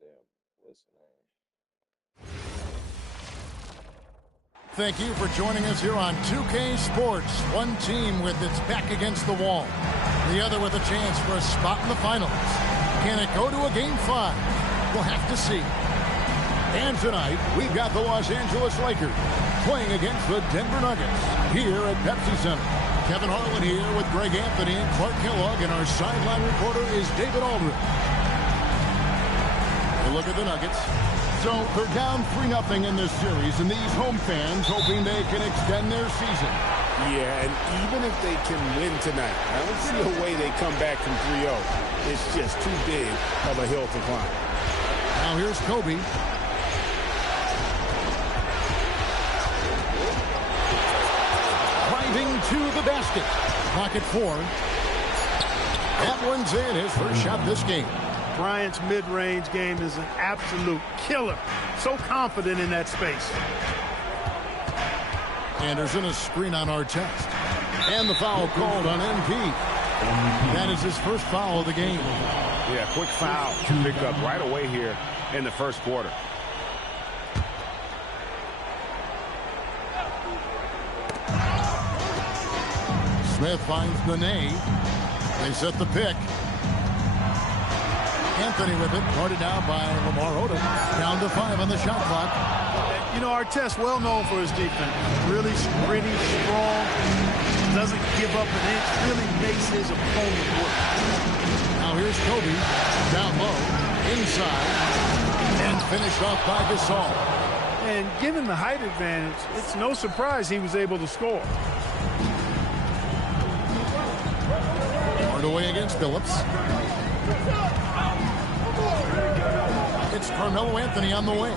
Goddamn listening. Thank you for joining us here on 2K Sports. One team with its back against the wall. The other with a chance for a spot in the finals. Can it go to a Game 5? We'll have to see. And tonight, we've got the Los Angeles Lakers playing against the Denver Nuggets here at Pepsi Center. Kevin Harlan here with Greg Anthony and Clark Kellogg, and our sideline reporter is David Aldridge. A look at the Nuggets. So they're down 3-0 in this series, and these home fans hoping they can extend their season. Yeah, and even if they can win tonight, I don't see a way they come back from 3-0. It's just too big of a hill to climb. Now here's Kobe. Driving to the basket. Pocket 4. That one's in, his first shot this game. Bryant's mid-range game is an absolute killer. So confident in that space. Anderson, a screen on Artest. And the foul called on MP. That is his first foul of the game. Yeah, quick foul to pick up right away here in the first quarter. Smith finds Nene. They set the pick. Anthony with it, guarded now by Lamar Odom. Down to 5 on the shot clock. You know, Artest well known for his defense. Really gritty, strong, doesn't give up an inch, really makes his opponent work. Now here's Kobe, down low, inside, and finished off by Gasol. And given the height advantage, it's no surprise he was able to score. Hardaway against Phillips. It's Carmelo Anthony on the wing.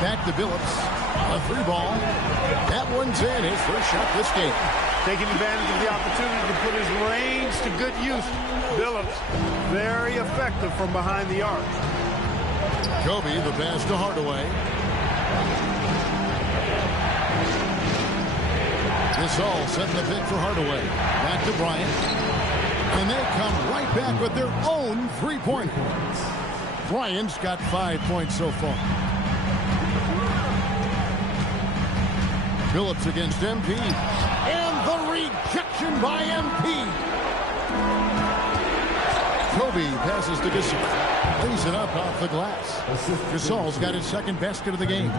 Back to Phillips. A 3-ball. That one's in, his first shot this game. Taking advantage of the opportunity to put his range to good use. Phillips, very effective from behind the arc. Kobe, the pass to Hardaway. Gasol setting the pick for Hardaway. Back to Bryant. And they come right back with their own three-point. Bryant's got 5 points so far. Phillips against MP. And the rejection by MP. Kobe passes to Gasol. Lays it up off the glass. Gasol's got his second basket of the game.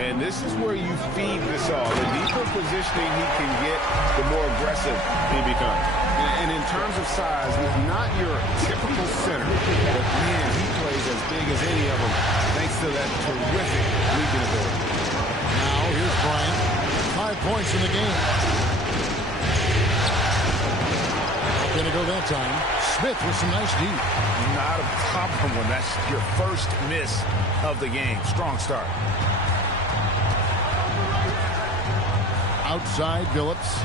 And this is where you feed Gasol. The deeper positioning he can get, the more aggressive he becomes. And in terms of size, he's not your typical center. But, man, he plays as big as any of them thanks to that terrific leaping ability. Now here's Bryant. 5 points in the game. Gonna go that time. Smith with some nice D. Not a problem when that's your first miss of the game. Strong start. Outside Phillips.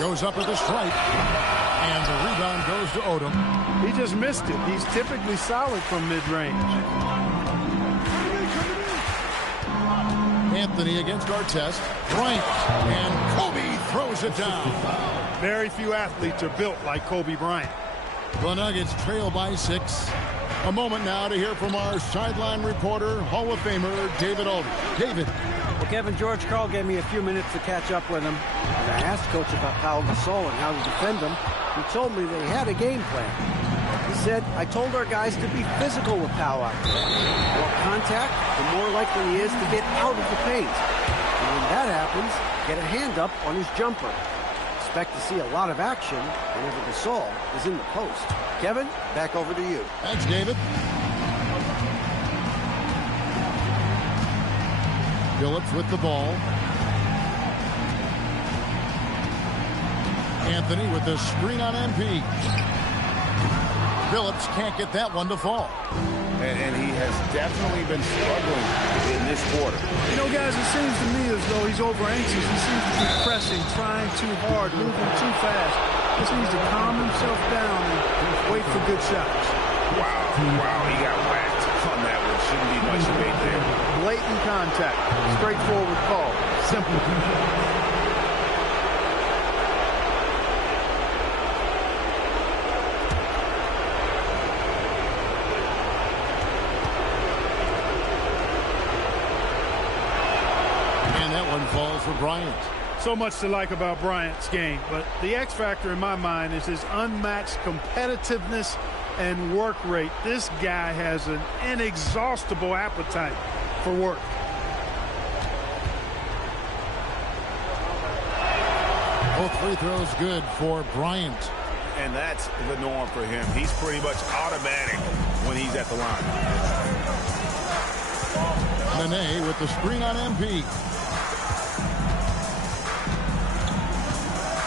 Goes up with a strike. And the rebound goes to Odom. He just missed it. He's typically solid from mid-range. Anthony against Artest. Bryant. And Kobe throws it down. Very few athletes are built like Kobe Bryant. The Nuggets trail by 6. A moment now to hear from our sideline reporter, Hall of Famer David Aldridge. David. Well, Kevin, George Karl gave me a few minutes to catch up with him. And I asked Coach about Pau Gasol and how to defend him. He told me they had a game plan. He said, I told our guys to be physical with Pau out there. The more contact, the more likely he is to get out of the paint. And when that happens, get a hand up on his jumper. Expect to see a lot of action whenever Gasol is in the post. Kevin, back over to you. Thanks, David. Phillips with the ball. Anthony with the screen on MP. Phillips can't get that one to fall. And he has definitely been struggling in this quarter. You know, guys, it seems to me as though he's over-anxious. He seems to be pressing, trying too hard, moving too fast. Just needs to calm himself down and wait for good shots. Wow, he got whacked on that one. Shouldn't be much debate there. Blatant contact. Straightforward call. simple. Falls for Bryant. So much to like about Bryant's game, but the X factor in my mind is his unmatched competitiveness and work rate. This guy has an inexhaustible appetite for work. Both free throws good for Bryant. And that's the norm for him. He's pretty much automatic when he's at the line. Nene with the screen on MP.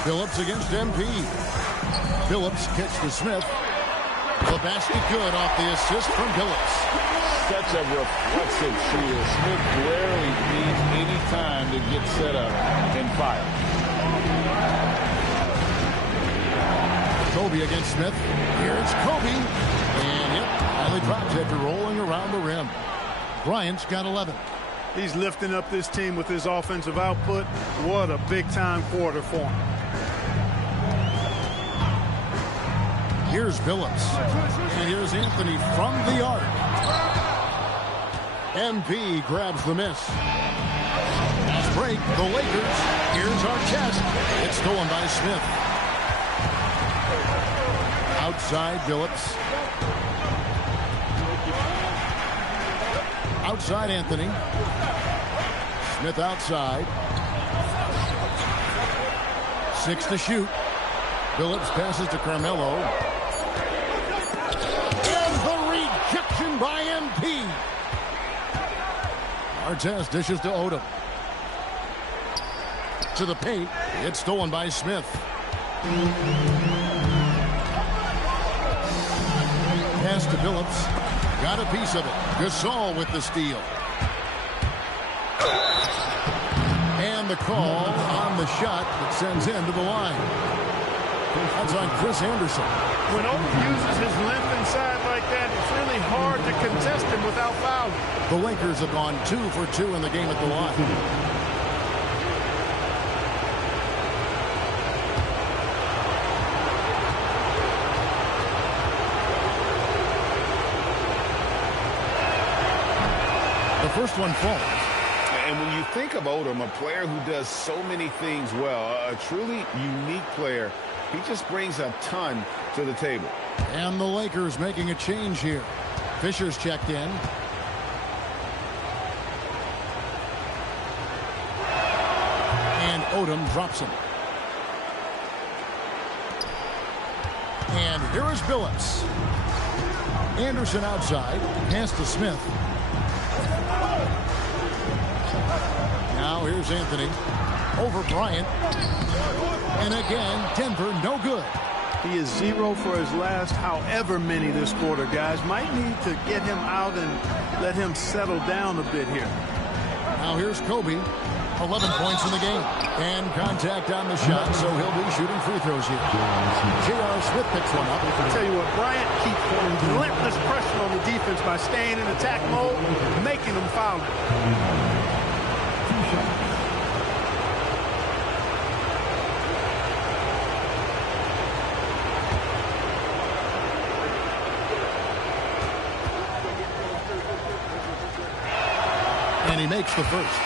Phillips against MP. Phillips kicks to Smith. The basket good off the assist from Phillips. Such a reflexive shooter. Smith rarely needs any time to get set up and fire. Kobe against Smith. Here's Kobe. And yep, finally drops after rolling around the rim. Bryant's got 11. He's lifting up this team with his offensive output. What a big-time quarter for him. Here's Phillips. And here's Anthony from the arc. MP grabs the miss. Fast break, the Lakers. Here's Artest. It's stolen by Smith. Outside Phillips. Outside Anthony. Smith outside. 6 to shoot. Phillips passes to Carmelo. And the rejection by MP. Artest dishes to Odom. To the paint. It's stolen by Smith. Pass to Phillips. Got a piece of it. Gasol with the steal. And the call on the shot that sends him to the line. That's on Chris Anderson. When Odom uses his length inside like that, it's really hard to contest him without fouling. The Lakers have gone 2 for 2 in the game at the line. The first one falls. And when you think of Odom, a player who does so many things well, a truly unique player, he just brings a ton to the table. And the Lakers making a change here. Fisher's checked in. And Odom drops him. And here is Phillips. Anderson outside. Pass to Smith. Now here's Anthony. Over Bryant. And again, Denver no good. He is 0 for his last however many this quarter, guys. Might need to get him out and let him settle down a bit here. Now here's Kobe. 11 points in the game. And contact on the shot, so he'll be shooting free throws here. J.R. Smith picks one up. I'll tell you what, Bryant keeps relentless pressure on the defense by staying in attack mode, making them foul. And he makes the first.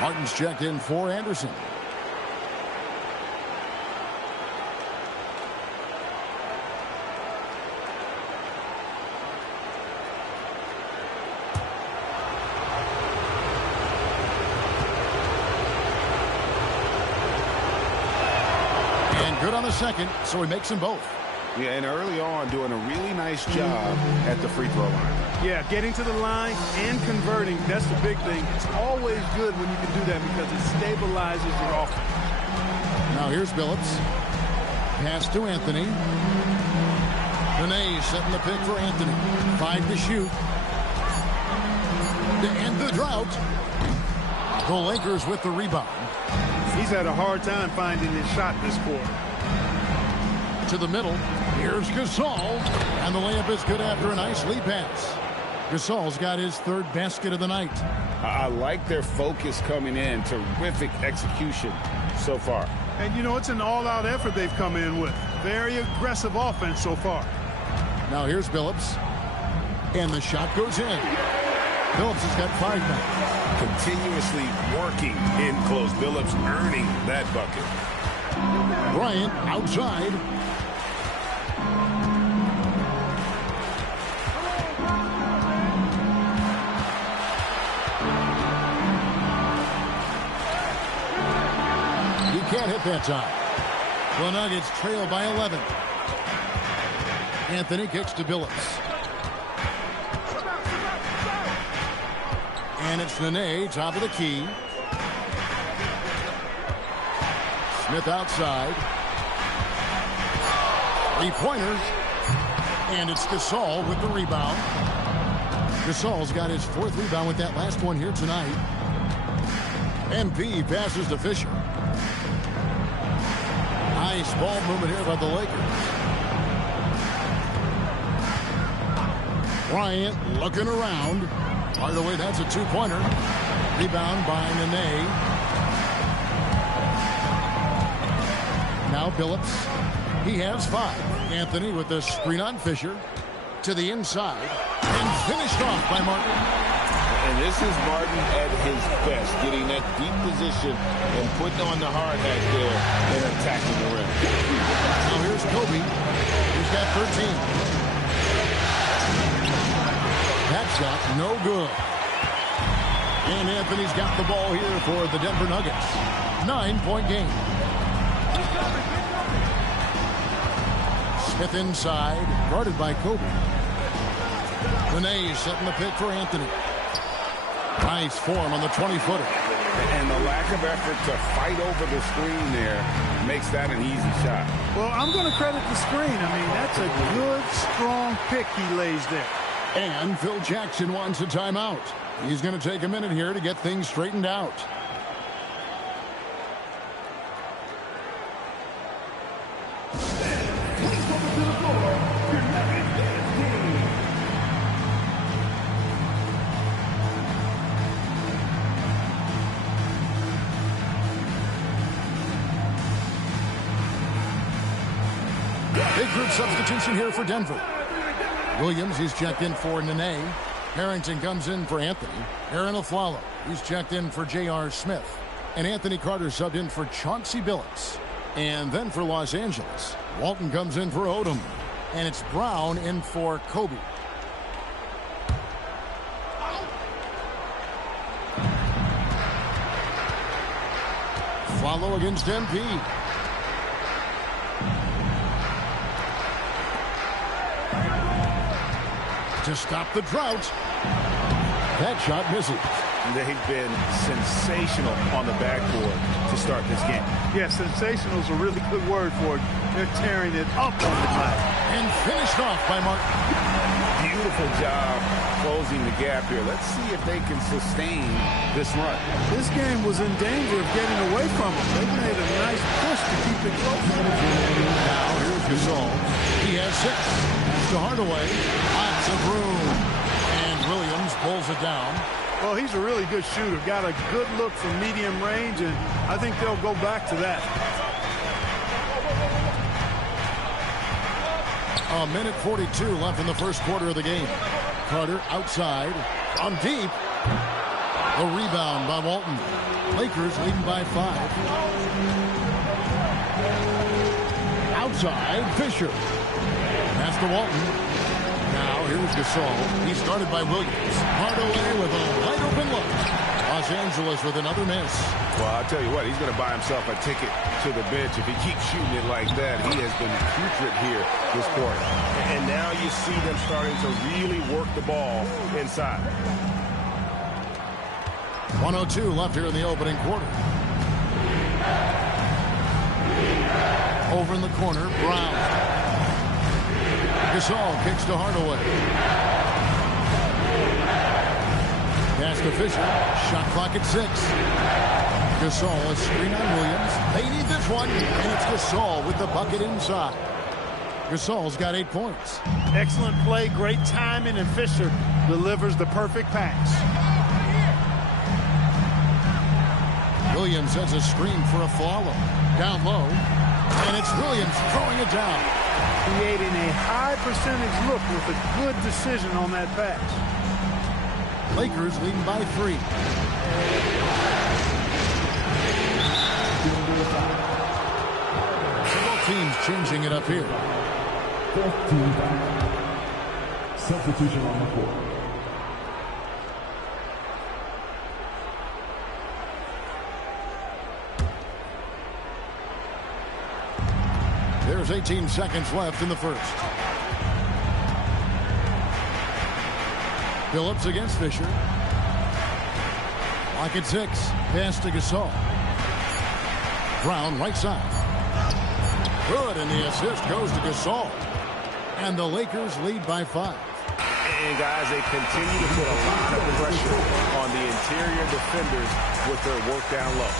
Martin's checked in for Anderson. And good on the second, so he makes them both. Yeah, and early on doing a really nice job at the free throw line. Yeah, getting to the line and converting, that's the big thing. It's always good when you can do that because it stabilizes your offense. Now here's Phillips. Pass to Anthony. Nene setting the pick for Anthony. 5 to shoot. To end the drought. The Lakers with the rebound. He's had a hard time finding his shot this quarter. To the middle. Here's Gasol. And the layup is good after a nice lead pass. Gasol's got his third basket of the night. I like their focus coming in. Terrific execution so far. And, you know, it's an all-out effort they've come in with. Very aggressive offense so far. Now here's Billups. And the shot goes in. Billups has got 5 now. Continuously working in close. Billups earning that bucket. Bryant outside. He can't hit that time. The Nuggets trail by 11. Anthony kicks to Billups. And it's Nene, top of the key. Smith outside. 3-pointers. And it's Gasol with the rebound. Gasol's got his 4th rebound with that last one here tonight. MP passes to Fisher. Nice ball movement here by the Lakers. Bryant looking around. By the way, that's a 2-pointer. Rebound by Nene. Now Billups. He has 5. Anthony with the screen on Fisher. To the inside. And finished off by Martin. And this is Martin at his best. Getting that deep position and putting on the hard hat there and attacking the rim. Now here's Kobe. He's got 13. That shot, no good. And Anthony's got the ball here for the Denver Nuggets. 9-point game. Smith inside, guarded by Kobe. Nene setting the pick for Anthony. Nice form on the 20-footer. And the lack of effort to fight over the screen there makes that an easy shot. Well, I'm going to credit the screen. I mean, that's a good, strong pick he lays there. And Phil Jackson wants a timeout. He's going to take a minute here to get things straightened out. Big group substitution here for Denver. Williams, he's checked in for Nene. Harrington comes in for Anthony. Aaron Aflalo, he's checked in for J.R. Smith. And Anthony Carter subbed in for Chauncey Billups. And then for Los Angeles, Walton comes in for Odom. And it's Brown in for Kobe. Follow against MP. To stop the drought. That shot misses. They've been sensational on the backboard to start this game. Yeah, sensational is a really good word for it. They're tearing it up on the glass. And finished off by Martin. Beautiful job closing the gap here. Let's see if they can sustain this run. This game was in danger of getting away from them. They made a nice push to keep it close. Now here's Gasol. He has 6. To Hardaway. Lots of room. And Williams pulls it down. Well, he's a really good shooter. Got a good look from medium range, and I think they'll go back to that. A minute 42 left in the first quarter of the game. Carter outside. On deep. A rebound by Walton. Lakers leading by 5. Outside, Fisher. Pass to Walton. Now here's Gasol. He started by Williams. Hardaway with a wide open look. Los Angeles with another miss. Well, I'll tell you what, he's going to buy himself a ticket to the bench. If he keeps shooting it like that, he has been putrid here this quarter. And now you see them starting to really work the ball inside. 1:02 left here in the opening quarter. Over in the corner, Brown. Gasol kicks to Hardaway. Pass to Fisher. Shot clock at 6. Gasol, a screen on Williams. They need this one, and it's Gasol with the bucket inside. Gasol's got 8 points. Excellent play, great timing, and Fisher delivers the perfect pass. sets a screen for a follow. Down low. And it's Williams throwing it down. Creating a high percentage look with a good decision on that pass. Lakers leading by 3. Both teams changing it up here. Fourth team back. Substitution on the court. There's 18 seconds left in the first. Phillips against Fisher. Lock at 6. Pass to Gasol. Brown right side. Good, and the assist goes to Gasol. And the Lakers lead by 5. And, guys, they continue to put a lot of pressure on the interior defenders with their work down low.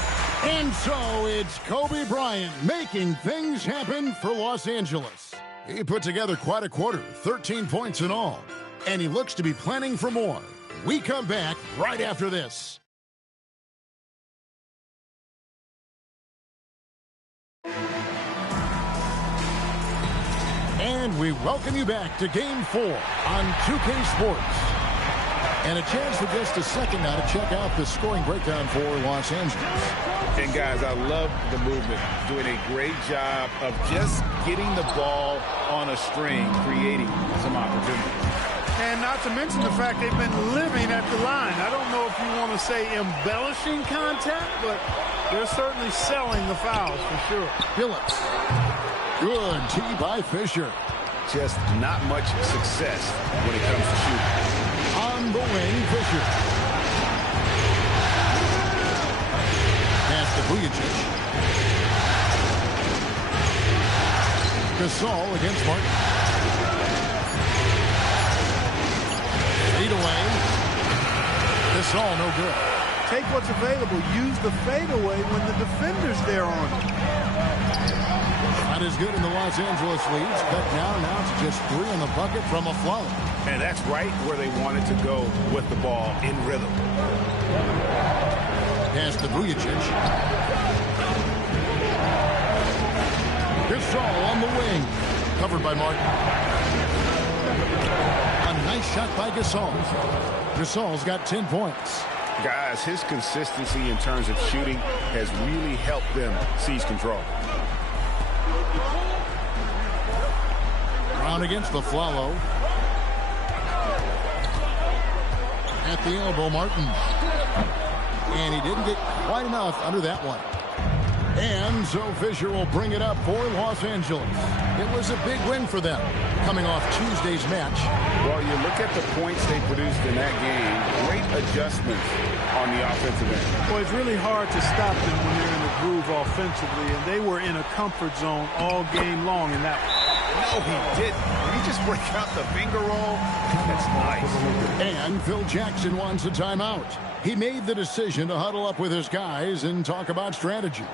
And so it's Kobe Bryant making things happen for Los Angeles. He put together quite a quarter, 13 points in all. And he looks to be planning for more. We come back right after this. And we welcome you back to Game 4 on 2K Sports. And a chance for just a second now to check out the scoring breakdown for Los Angeles. And, guys, I love the movement. Doing a great job of just getting the ball on a string, creating some opportunities. And not to mention the fact they've been living at the line. I don't know if you want to say embellishing contact, but they're certainly selling the fouls for sure. Phillips. Good tee by Fisher. Just not much success when it comes to shooting. On the wing, Fisher. Pass to Vujacic. Gasol against Martin. Fade away. Gasol no good. Take what's available. Use the fadeaway when the defender's there on it. Not as good in the Los Angeles leads. Cut down now to just 3 on the bucket from a foul. And that's right where they wanted to go with the ball in rhythm. Pass to Vujacic. Gasol on the wing. Covered by Martin. A nice shot by Gasol. Gasol's got 10 points. Guys, his consistency in terms of shooting has really helped them seize control. Brown against the Flalo. At the elbow, Martin. And he didn't get quite enough under that one. And so Fisher will bring it up for Los Angeles. It was a big win for them, coming off Tuesday's match. Well, you look at the points they produced in that game. Great adjustments on the offensive end. Well, it's really hard to stop them when they're in the groove offensively, and they were in a comfort zone all game long in that one. No, he didn't. Did he just break out the finger roll? That's nice. And Phil Jackson wants a timeout. He made the decision to huddle up with his guys and talk about strategy.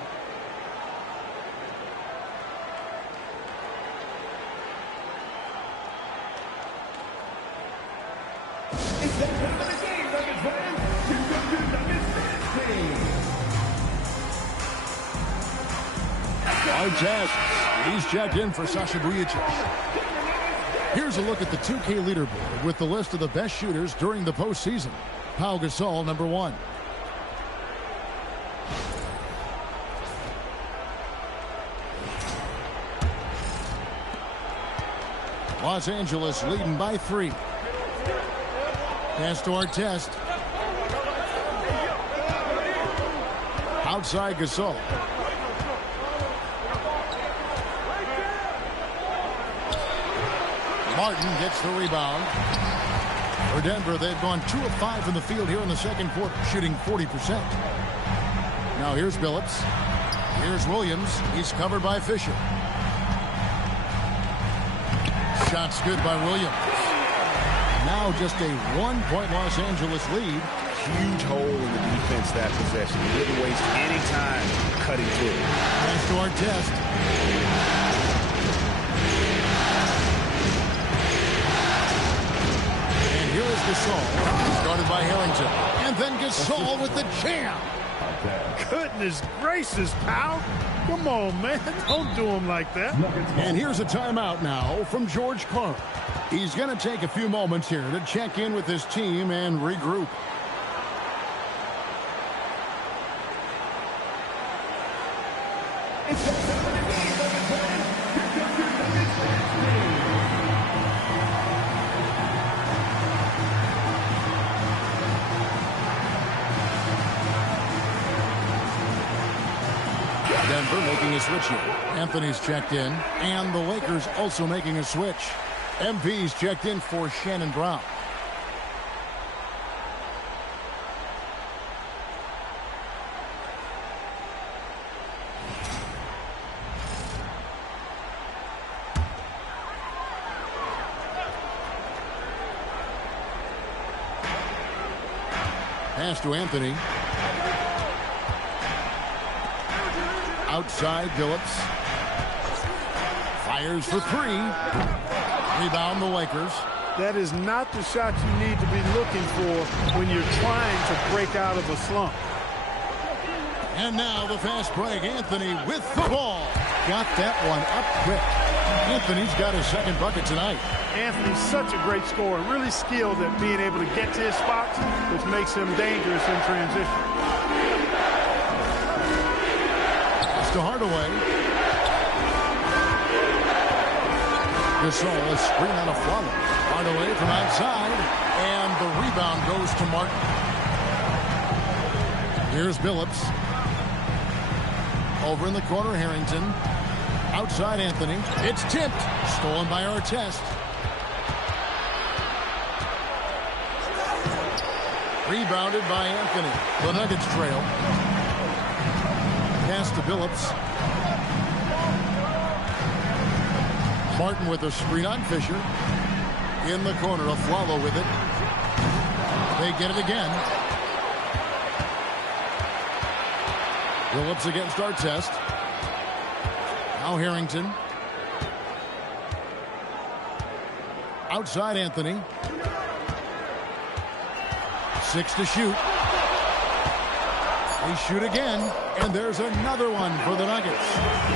Test. He's checked in for Sasha Vujacic. Here's a look at the 2K leaderboard with the list of the best shooters during the postseason. Pau Gasol, number 1. Los Angeles leading by 3. Pass to Artest. Outside Gasol. Martin gets the rebound. For Denver, they've gone 2 of 5 from the field here in the second quarter, shooting 40%. Now here's Phillips. Here's Williams. He's covered by Fisher. Shots good by Williams. Now just a 1-point Los Angeles lead. Huge hole in the defense that possession. He didn't waste any time cutting through. Pass to Artest. Here is Gasol, started by Harrington. And then Gasol with the jam. Goodness gracious, pal. Come on, man. Don't do him like that. And here's a timeout now from George Karl. He's going to take a few moments here to check in with his team and regroup. Denver making a switch here. Anthony's checked in, and the Lakers also making a switch. MP's checked in for Shannon Brown. Pass to Anthony. Outside, Phillips. Fires for three. Rebound the Lakers. That is not the shot you need to be looking for when you're trying to break out of a slump. And now the fast break. Anthony with the ball. Got that one up quick. Anthony's got his second bucket tonight. Anthony's such a great scorer. Really skilled at being able to get to his spots, which makes him dangerous in transition. To Hardaway. Gasol, a screen on a follow. Hardaway from outside, and the rebound goes to Martin. Here's Billups. Over in the corner, Harrington. Outside, Anthony. It's tipped. Stolen by Artest. Rebounded by Anthony. The Nuggets trail. Pass to Billups. Martin with a screen on Fisher. In the corner, Afflalo with it. They get it again. Billups against Artest. Now Harrington. Outside Anthony. 6 to shoot. They shoot again, and there's another one for the Nuggets.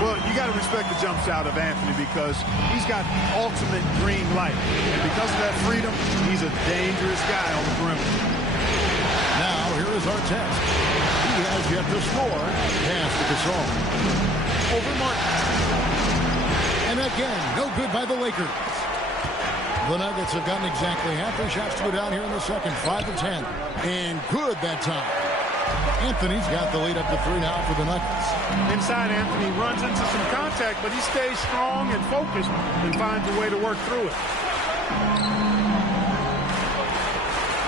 Well, you got to respect the jump shot of Anthony because he's got ultimate green light. And because of that freedom, he's a dangerous guy on the perimeter. Now, here is Artest. He has yet to score. Pass to Gasol. Over Martin. And again, no good by the Lakers. The Nuggets have gotten exactly half their shots to go down here in the second. 5 to 10. And good that time. Anthony's got the lead up to 3 now for the Nuggets. Inside, Anthony runs into some contact, but he stays strong and focused and finds a way to work through it.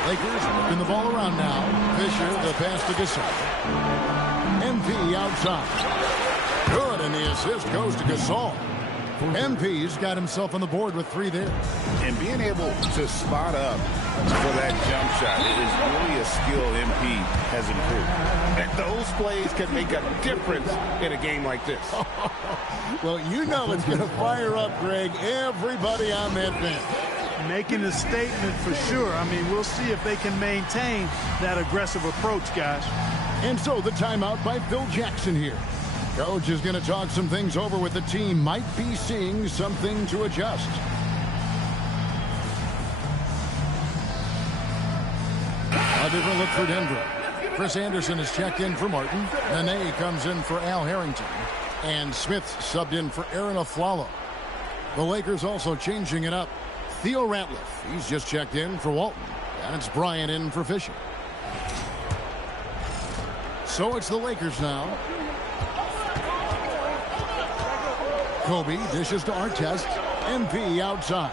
Lakers working the ball around now. Fisher, the pass to Gasol. MP outside. Good, and the assist goes to Gasol. MP's got himself on the board with 3 there. And being able to spot up for that jump shot is really a skill MP has improved. And those plays can make a difference in a game like this. Well, you know it's going to fire up, Greg, everybody on that bench. Making a statement for sure. I mean, we'll see if they can maintain that aggressive approach, guys. And so the timeout by Phil Jackson here. Coach is going to talk some things over with the team. Might be seeing something to adjust. A different look for Denver. Chris Anderson is checked in for Martin. Nene comes in for Al Harrington. And Smith subbed in for Aaron Afflalo. The Lakers also changing it up. Theo Ratliff, he's just checked in for Walton. And it's Bryant in for Fisher. So it's the Lakers now. Kobe dishes to Artest. MP outside.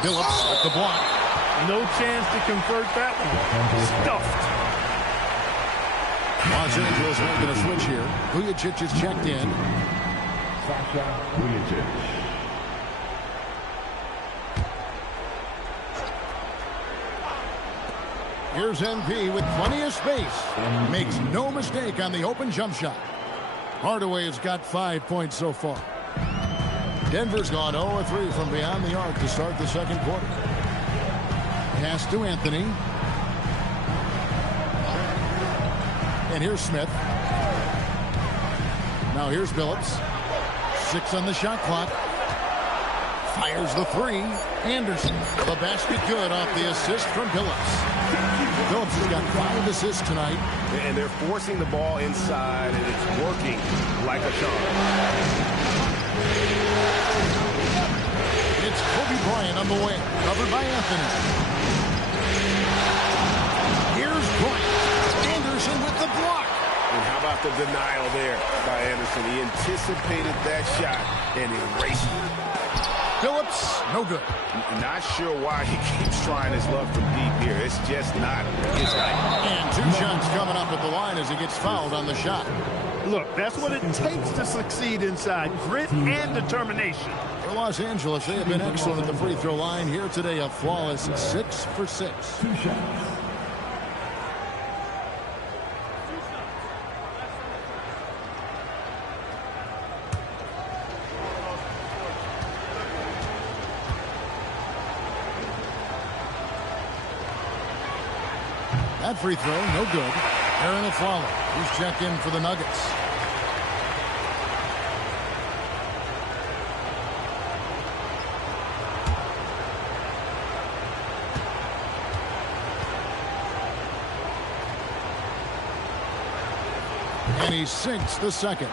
Phillips at the block. No chance to convert that one. Stuffed. Los Angeles making a switch here. Vujacic is checked in. Sasha Vujacic. Here's MP with plenty of space. Makes no mistake on the open jump shot. Hardaway has got 5 points so far. Denver's gone 0-3 from beyond the arc to start the second quarter. Pass to Anthony. And here's Smith. Now here's Billups. 6 on the shot clock. Fires the 3. Anderson. The basket good off the assist from Billups. Billups has got 5 assists tonight. And they're forcing the ball inside, and it's working like a charm. It's Kobe Bryant on the wing, covered by Anthony. Here's Bryant. Anderson with the block. And how about the denial there by Anderson? He anticipated that shot and erased it. Billups, no good. Not sure why he keeps trying his luck from deep here. It's just not his night. And 2 shots coming up at the line as he gets fouled on the shot. Look, that's what it takes to succeed inside. Grit and determination. For Los Angeles, they have been excellent at the free throw line here today. A flawless 6 for 6. 2 shots. That free throw, no good. Aaron Aflalo, he's checked in for the Nuggets. And he sinks the second.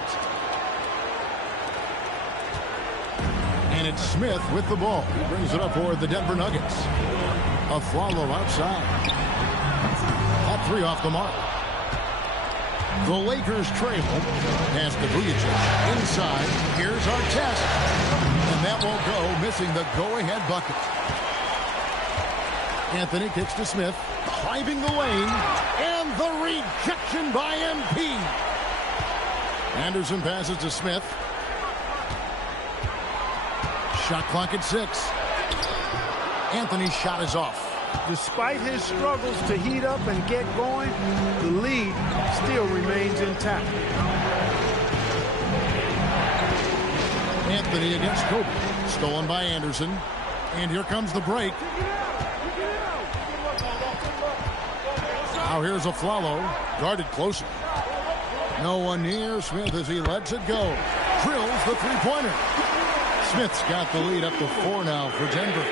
And it's Smith with the ball. He brings it up for the Denver Nuggets. Aflalo outside. That 3 off the mark. The Lakers trail. Pass to Vujacic. Inside. Here's Artest. And that won't go, missing the go-ahead bucket. Anthony kicks to Smith. Driving the lane. And the rejection by MP. Anderson passes to Smith. Shot clock at 6. Anthony's shot is off. Despite his struggles to heat up and get going, the lead still remains intact. Anthony against Kobe. Stolen by Anderson. And here comes the break. Now here's Aflalo. Guarded closer. No one near Smith as he lets it go. Drills the three-pointer. Smith's got the lead up to 4 now for Denver.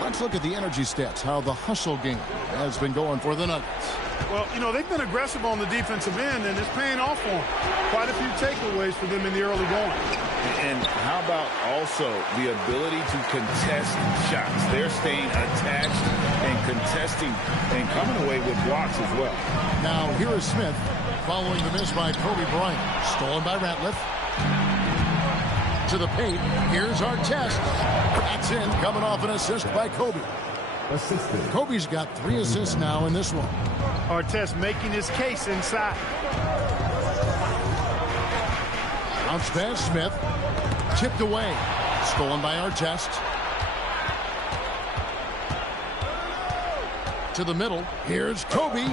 Let's look at the energy stats, how the hustle game has been going for the Nuggets. Well, you know, they've been aggressive on the defensive end, and it's paying off for them. Quite a few takeaways for them in the early going. And how about also the ability to contest shots? They're staying attached and contesting and coming away with blocks as well. Now, here is Smith following the miss by Kobe Bryant. Stolen by Ratliff. To the paint. Here's Artest. That's in, coming off an assist by Kobe. Assisted. Kobe's got 3 assists now in this one. Artest making his case inside. Bounce pass, Smith. Tipped away. Stolen by Artest. To the middle. Here's Kobe.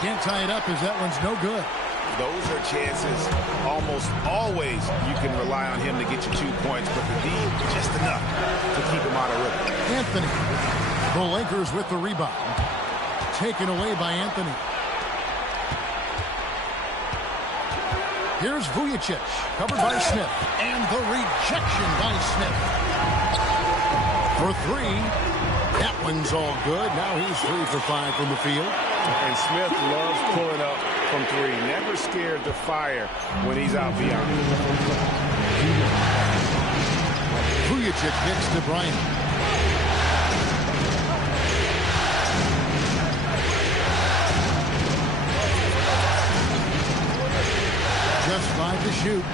Can't tie it up as that one's no good. Those are chances almost always you can rely on him to get you 2 points, but the D, just enough to keep him out of rhythm. Anthony. The Lakers with the rebound. Taken away by Anthony. Here's Vujacic, covered by Smith. And the rejection by Smith. For 3. That one's all good. Now he's 3 for 5 from the field. And Smith loves pulling up from 3. Never scared to fire when he's out beyond. Vujacic kicks to Bryant. Just 5 to shoot.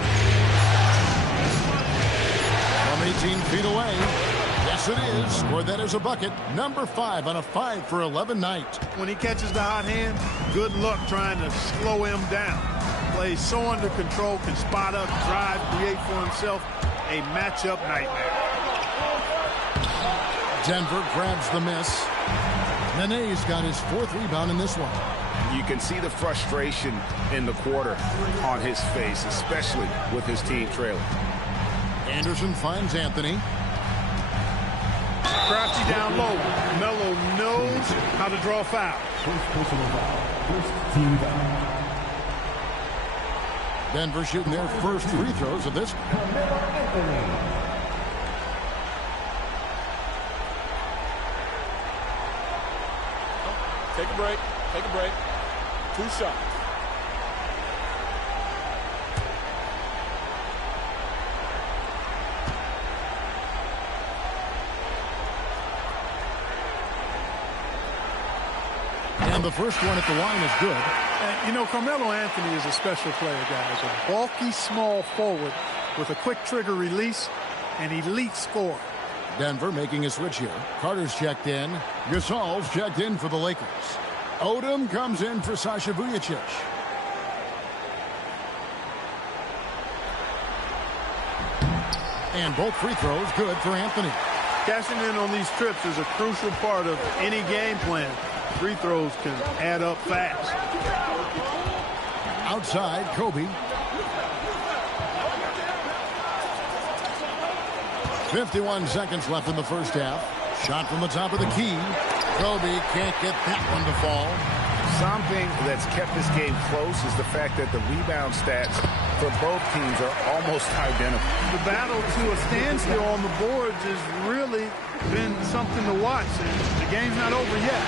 From 18 feet away. Yes, it is. Scored that as a bucket. Number 5 on a 5 for 11 night. When he catches the hot hand, good luck trying to slow him down. Plays so under control, can spot up, drive, create for himself a matchup nightmare. Denver grabs the miss. Nene's got his 4th rebound in this one. You can see the frustration in the quarter on his face, especially with his team trailing. Anderson finds Anthony. Crafty down low. Melo knows how to draw foul. First personal foul. First team foul. Denver shooting their first free throws of this. Take a break. Take a break. 2 shots. And the first one at the line is good. And, you know, Carmelo Anthony is a special player, guys. A bulky, small forward with a quick trigger release, an elite scorer. Denver making a switch here. Carter's checked in. Gasol's checked in for the Lakers. Odom comes in for Sasha Vujicic. And both free throws good for Anthony. Cashing in on these trips is a crucial part of any game plan. Free throws can add up fast. Outside, Kobe. 51 seconds left in the first half. Shot from the top of the key. Kobe can't get that one to fall. Something that's kept this game close is the fact that the rebound stats for both teams are almost identical. The battle to a standstill on the boards has really been something to watch, and the game's not over yet.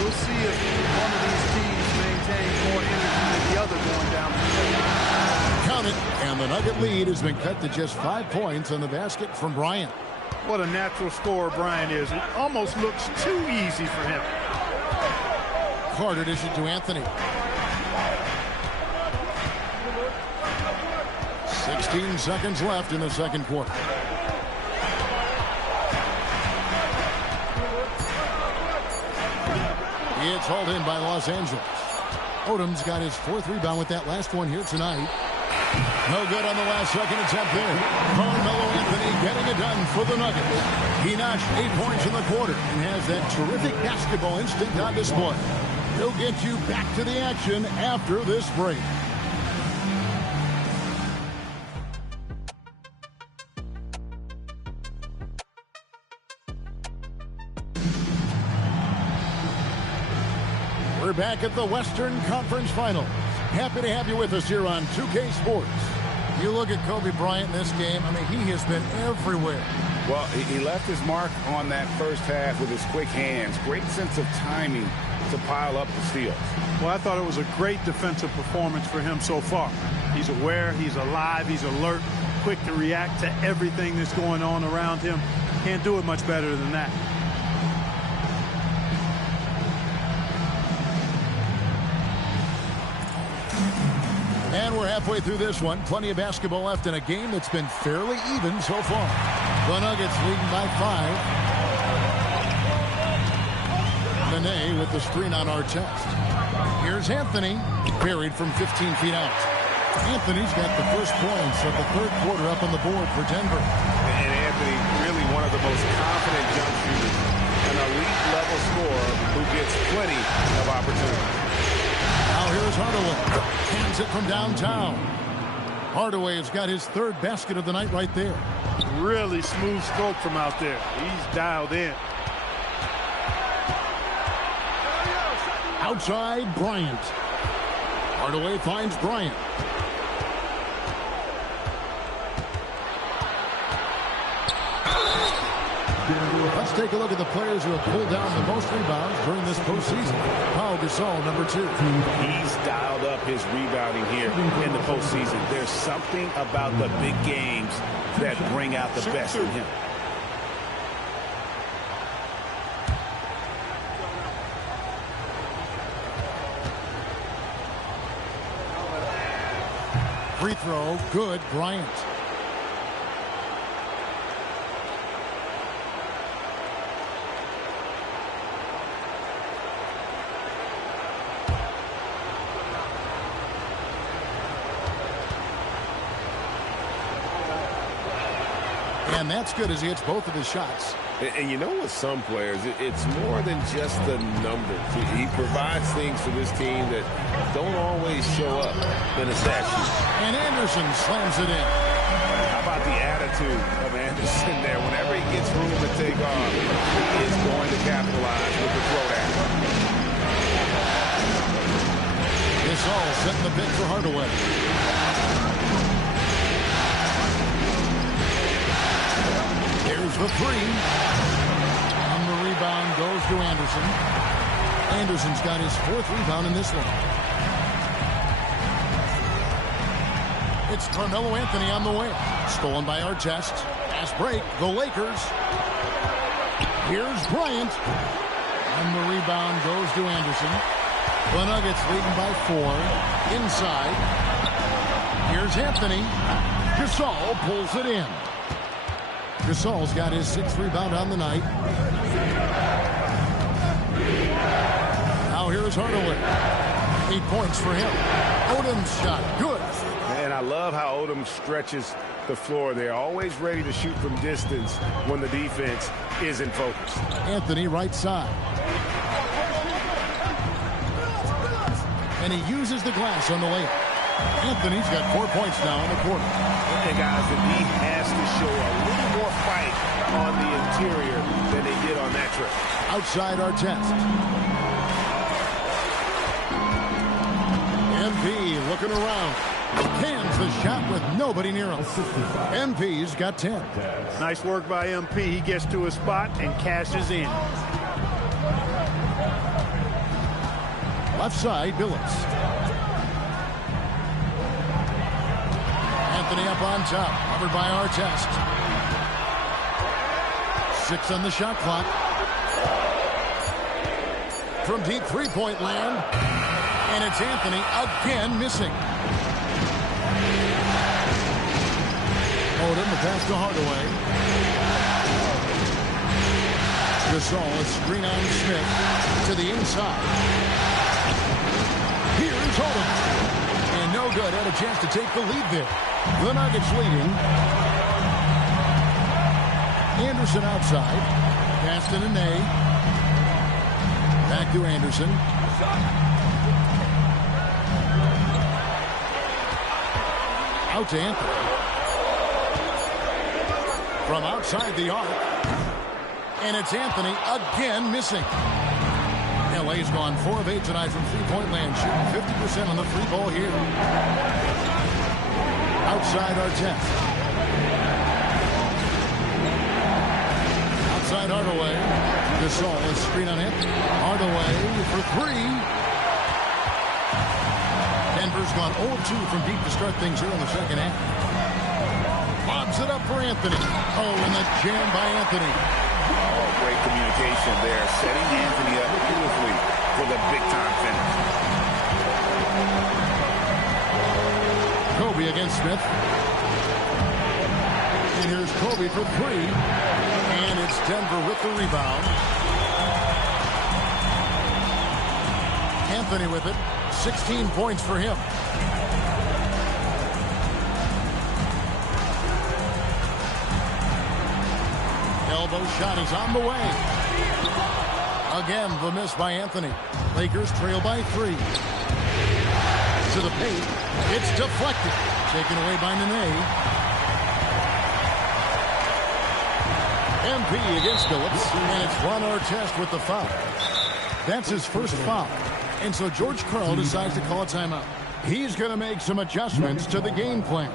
We'll see if one of these teams maintains more energy than the other going down the stretch. Count it, and the Nugget lead has been cut to just 5 points on the basket from Bryant. What a natural scorer Bryant is. It almost looks too easy for him. Carter dished it to Anthony. 16 seconds left in the second quarter. It's hauled in by Los Angeles. Odom's got his 4th rebound with that last one here tonight. No good on the last second attempt there. Carmelo Anthony getting it done for the Nuggets. He notched 8 points in the quarter and has that terrific basketball instinct on display. He'll get you back to the action after this break. We're back at the Western Conference Finals. Happy to have you with us here on 2K Sports. You look at Kobe Bryant in this game, I mean, he has been everywhere. Well, he left his mark on that first half with his quick hands. Great sense of timing to pile up the steals. Well, I thought it was a great defensive performance for him so far. He's aware, he's alive, he's alert, quick to react to everything that's going on around him. Can't do it much better than that. And we're halfway through this one. Plenty of basketball left in a game that's been fairly even so far. The Nuggets leading by 5. Nene with the screen on Artest. Here's Anthony, buried from 15 feet out. Anthony's got the first points of the third quarter up on the board for Denver. And Anthony, really one of the most confident jump shooters, an elite level scorer who gets plenty of opportunity. Now here's Hardaway. Hands it from downtown. Hardaway has got his 3rd basket of the night right there. Really smooth stroke from out there. He's dialed in. Outside, Bryant. Hardaway finds Bryant. Let's take a look at the players who have pulled down the most rebounds during this postseason. Pau Gasol, number 2. He's dialed up his rebounding here in the postseason. There's something about the big games that bring out the best in him. Free throw, good, Bryant. And that's good as he hits both of his shots. And you know, with some players, it's more than just the numbers. He provides things for this team that don't always show up in a stat sheet. And Anderson slams it in. How about the attitude of Anderson there? Whenever he gets room to take off, he is going to capitalize with the throwdown. Gasol setting the pick for Hardaway. the three. And the rebound goes to Anderson. Anderson's got his 4th rebound in this one. It's Carmelo Anthony on the way. Stolen by Artest. Fast break. The Lakers. Here's Bryant. And the rebound goes to Anderson. The Nuggets leading by 4. Inside. Here's Anthony. Gasol pulls it in. Gasol's got his 6th rebound on the night. Now here's Hardaway. 8 points for him. Odom's shot. Good. And I love how Odom stretches the floor. They're always ready to shoot from distance when the defense isn't focused. Anthony right side. And he uses the glass on the layup. Anthony's got 4 points now in the quarter. And guys, the D has to show a little more fight on the interior than they did on that trip. Outside Artest. MP looking around. Cans the shot with nobody near him. MP's got 10. Nice work by MP. He gets to a spot and cashes in. Left side, Billups. Anthony up on top, covered by Artest. 6 on the shot clock. From deep three-point land. And it's Anthony again missing. Odom, the pass to Hardaway. Gasol, a screen on Smith to the inside. Here's Odom. And no good. Had a chance to take the lead there. The Nuggets leading. Anderson outside. Pass to Nene. Back to Anderson. Out to Anthony. From outside the arc. And it's Anthony again missing. LA's gone 4 of 8 tonight from three-point land, shooting 50% on the free ball here. Outside Artest. Outside Hardaway. Gasol, a screen on him. Hardaway for 3. Denver's gone 0-2 from deep to start things here in the second half. Lobs it up for Anthony. Oh, and the jam by Anthony. Oh, great communication there, setting Anthony up beautifully for the big-time finish. Kobe against Smith. And here's Kobe for 3. And it's Denver with the rebound. Anthony with it. 16 points for him. Elbow shot is on the way. Again, the miss by Anthony. Lakers trail by 3. To the paint. It's deflected. Taken away by Nene. MP against Billups. And it's Ron Artest with the foul. That's his first foul. And so George Karl decides to call a timeout. He's going to make some adjustments to the game plan.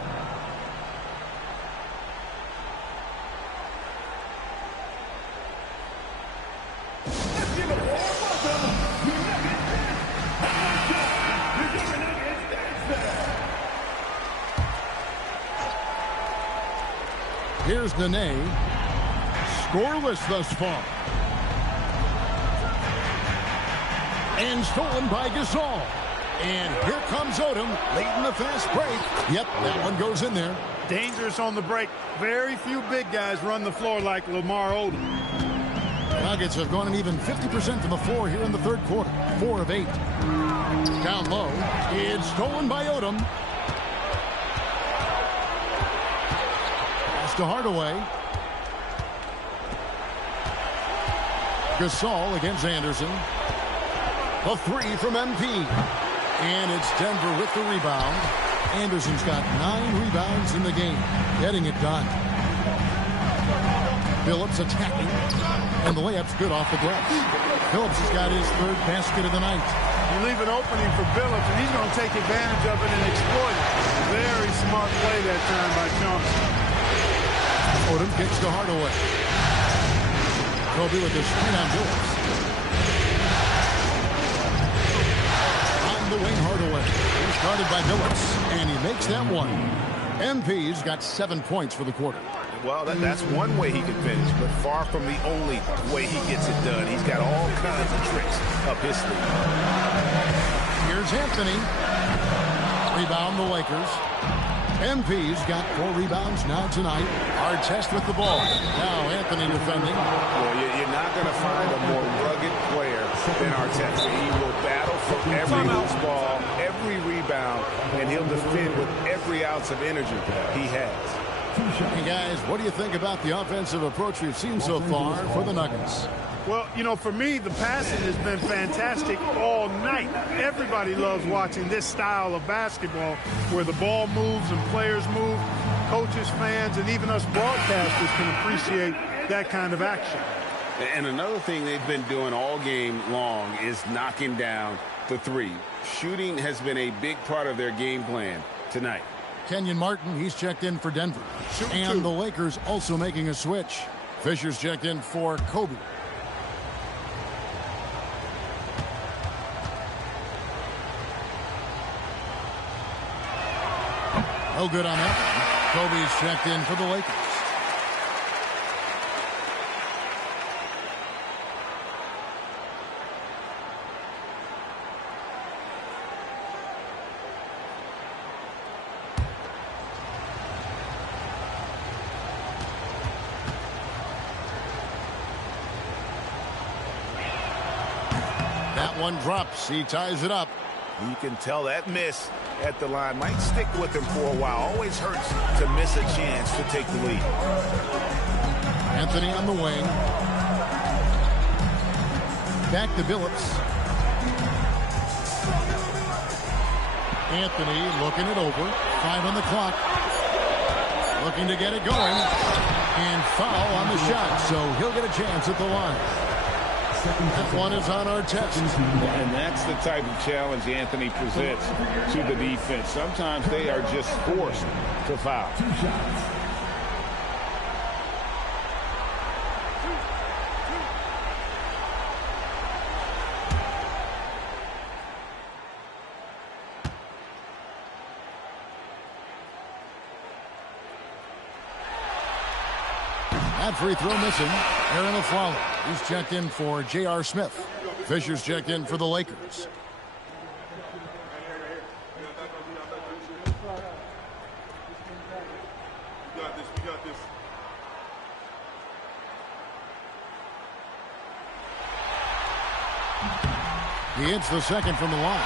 Here's Nene. Scoreless thus far. And stolen by Gasol. And here comes Odom late in the fast break. Yep, that one goes in there. Dangerous on the break. Very few big guys run the floor like Lamar Odom. Nuggets have gone an even 50% from the floor here in the third quarter. 4 of 8. Down low. It's stolen by Odom. Pass to Hardaway. Gasol against Anderson. A 3 from MP. And it's Denver with the rebound. Anderson's got 9 rebounds in the game. Getting it done. Billups attacking. And the layup's good off the glass. Billups has got his 3rd basket of the night. You leave an opening for Billups, and he's going to take advantage of it and exploit it. Very smart play that time by Chauncey. Odom kicks to Hardaway. Kobe with the screen on Billups. On the wing, Hardaway. He's guarded by Billups, and he makes that one. MP's got 7 points for the quarter. Well, that's one way he can finish, but far from the only way he gets it done. He's got all kinds of tricks up his sleeve. Here's Anthony. Rebound the Lakers. MP's got 4 rebounds now tonight. Artest with the ball. Now Anthony defending. Well, you're not going to find a more rugged player than Artest. He will battle for every loose ball, every rebound, and he'll defend with every ounce of energy he has. Hey guys, what do you think about the offensive approach we've seen so far for the Nuggets? Well, you know, for me, the passing has been fantastic all night. Everybody loves watching this style of basketball where the ball moves and players move. Coaches, fans, and even us broadcasters can appreciate that kind of action. And another thing they've been doing all game long is knocking down the three. Shooting has been a big part of their game plan tonight. Kenyon Martin, he's checked in for Denver. And the Lakers also making a switch. Fisher's checked in for Kobe. No good on that one. Kobe's checked in for the Lakers. That one drops. He ties it up. You can tell that miss at the line might stick with him for a while. Always hurts to miss a chance to take the lead. Anthony on the wing. Back to Billups. Anthony looking it over. 5 on the clock. Looking to get it going. And foul on the shot, so he'll get a chance at the line. That one is on our test. And that's the type of challenge Anthony presents to the defense. Sometimes they are just forced to foul. 2 shots. That free throw missing. Aaron Aflalo. He's checked in for J.R. Smith. Fisher's checked in for the Lakers. He hits the second from the line.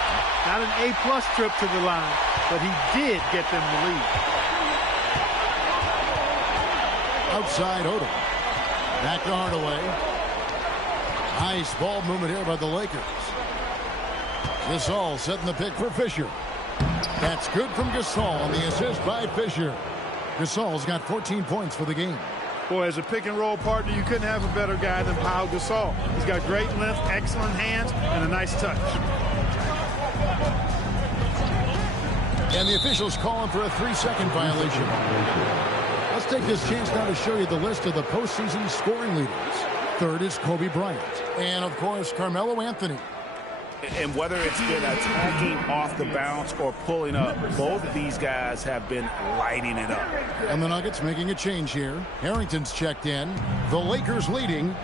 Not an A-plus trip to the line, but he did get them the lead. Outside Odom. Back to Hardaway. Nice ball movement here by the Lakers. Gasol setting the pick for Fisher. That's good from Gasol on the assist by Fisher. Gasol's got 14 points for the game. Boy, as a pick-and-roll partner, you couldn't have a better guy than Pau Gasol. He's got great length, excellent hands, and a nice touch. And the officials calling for a 3-second violation. Let's take this chance now to show you the list of the postseason scoring leaders. Third is Kobe Bryant. And, of course, Carmelo Anthony. And whether it's been attacking off the bounce or pulling up, both of these guys have been lighting it up. And the Nuggets making a change here. Harrington's checked in. The Lakers leading.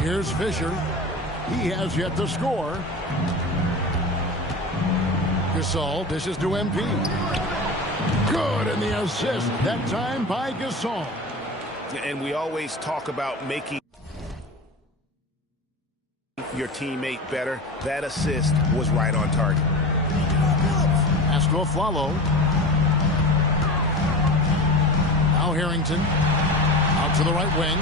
Here's Fisher. He has yet to score. Gasol dishes to MP. Good, and the assist, that time by Gasol. And we always talk about making your teammate better. That assist was right on target. Astro Aflalo. Now Harrington. Out to the right wing.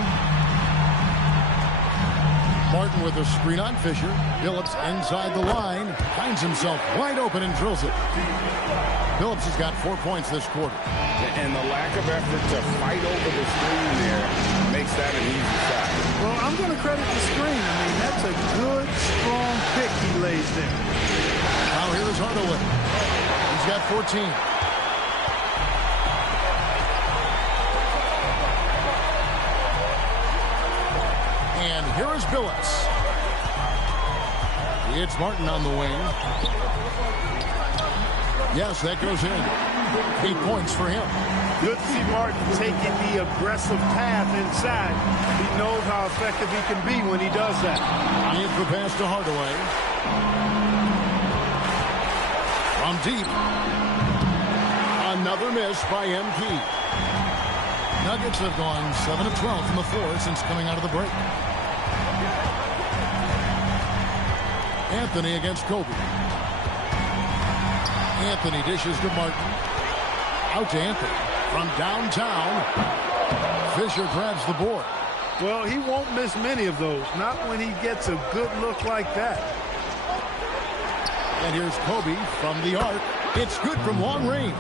Martin with a screen on Fisher. Billups inside the line. Finds himself wide open and drills it. Billups has got 4 points this quarter. And the lack of effort to fight over the screen there makes that an easy shot. Well, I'm going to credit the screen. I mean, that's a good, strong pick he lays there. Now here's Hardaway. He's got 14. here is Billups. It's Martin on the wing. Yes, that goes in. 8 points for him. Good to see Martin taking the aggressive path inside. He knows how effective he can be when he does that. Here's the pass to Hardaway. From deep. Another miss by MP. Nuggets have gone 7 of 12 from the floor since coming out of the break. Anthony against Kobe. Anthony dishes to Martin. Out to Anthony. From downtown, Fisher grabs the board. Well, he won't miss many of those. Not when he gets a good look like that. And here's Kobe from the arc. It's good from long range.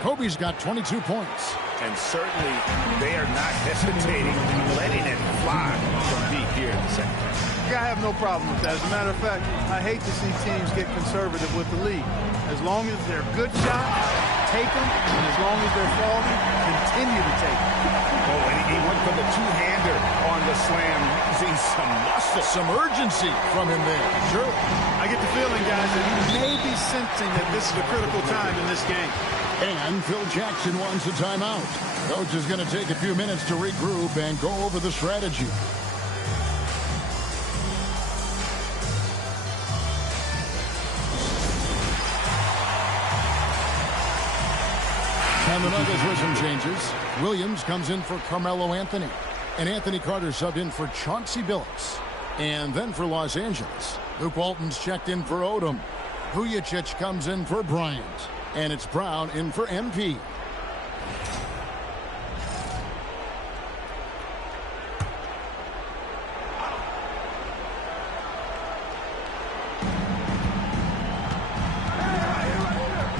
Kobe's got 22 points. And certainly they are not hesitating, letting it fly from deep here in the second half. I have no problem with that. As a matter of fact, I hate to see teams get conservative with the lead. As long as they're good shots, take them, and as long as they're falling, continue to take them. Oh, and he went for the two-hander on the slam, using some muscle. Some urgency from him there. Sure. I get the feeling, guys, that he may be sensing that this is a critical time in this game. And Phil Jackson wants a timeout. Coach is going to take a few minutes to regroup and go over the strategy. And the Nuggets with some changes. Williams comes in for Carmelo Anthony. And Anthony Carter subbed in for Chauncey Billups. And then for Los Angeles, Luke Walton's checked in for Odom. Vujicic comes in for Bryant. And it's Brown in for MP.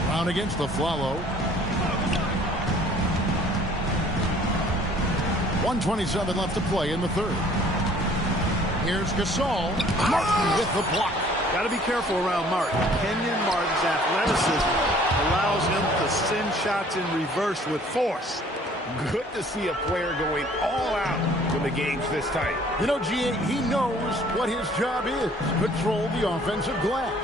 Brown against the Flalo. 1:27 left to play in the third. Here's Gasol. Martin with the block. Got to be careful around Martin. Kenyon Martin's athleticism allows him to send shots in reverse with force. Good to see a player going all out when the game's this tight. You know, G.A., he knows what his job is. Control the offensive glass.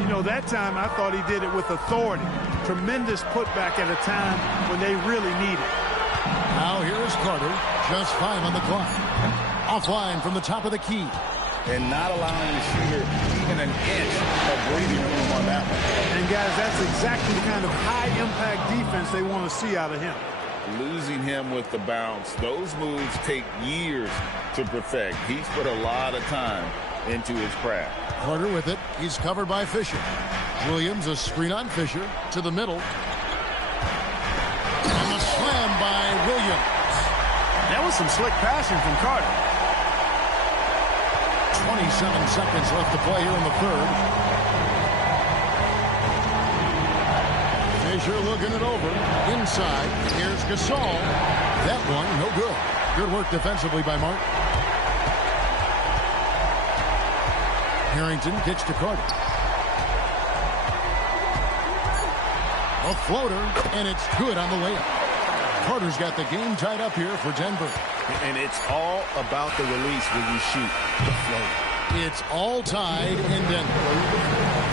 You know, that time I thought he did it with authority. Tremendous putback at a time when they really need it. Now here is Carter. Just 5 on the clock. Offline from the top of the key. And not allowing the shooter even an inch of breathing room on that one. And, guys, that's exactly the kind of high-impact defense they want to see out of him. Losing him with the bounce. Those moves take years to perfect. He's put a lot of time into his craft. Carter with it. He's covered by Fisher. Williams, a screen on Fisher. To the middle. And the slam by Williams. That was some slick passing from Carter. 27 seconds left to play here in the third. Fisher looking it over. Inside. Here's Gasol. That one, no good. Good work defensively by Martin. Harrington kicks to Carter. A floater, and it's good on the layup. Carter's got the game tied up here for Denver. And it's all about the release when you shoot the floater. It's all tied in Denver.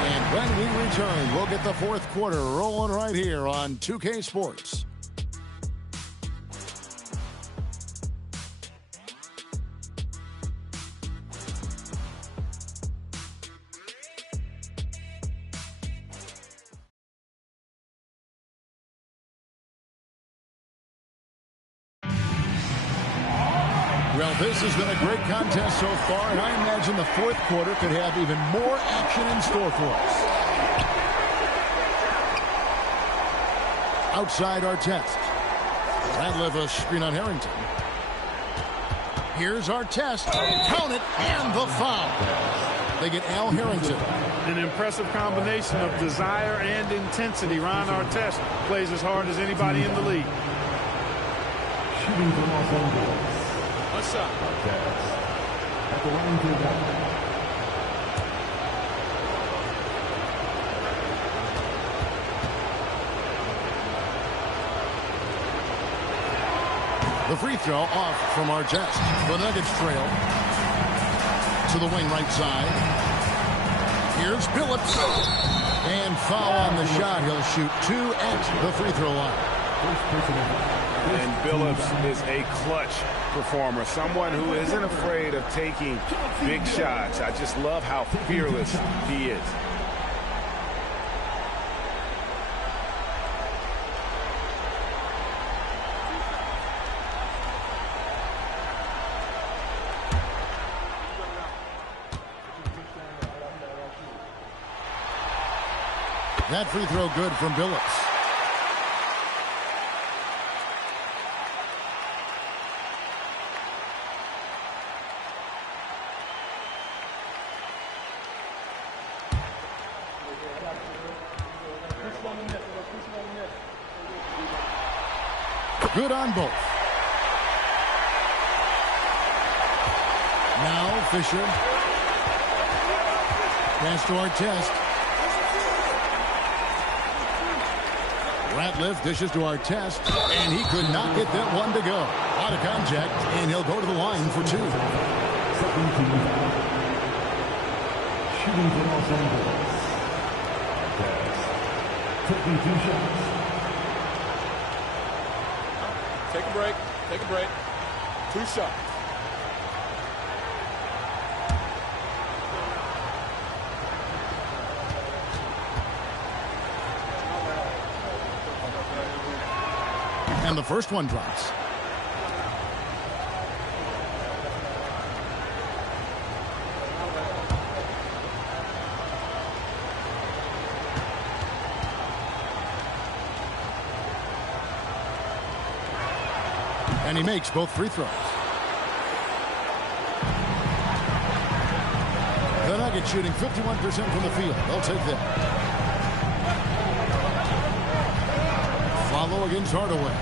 And when we return, we'll get the fourth quarter rolling right here on 2K Sports. Well, this has been a great contest so far, and I imagine the fourth quarter could have even more action in store for us. Outside our test. Radlev a screen on Harrington. Here's our test. Count it, and the foul. They get Al Harrington. An impressive combination of desire and intensity. Ron Artest plays as hard as anybody in the league. Shooting from Los Angeles. What's up? At the line to the back. The free throw off from Artest. The Nuggets trail to the wing right side. Here's Billups. And foul on the shot. He'll shoot 2 at the free throw line. And Billups is a clutch performer, someone who isn't afraid of taking big shots. I just love how fearless he is. That free throw good from Billups. Good on both. Now Fisher. Pass to Artest. Ratliff dishes to Artest, and he could not get that one to go. Out of contact, and he'll go to the line for 2. Shooting for Los Angeles. Taking 2 shots. Take a break. Take a break. 2 shots. And the first one drops. And he makes both free throws. The Nuggets shooting 51% from the field. They'll take that. Follow against Hardaway.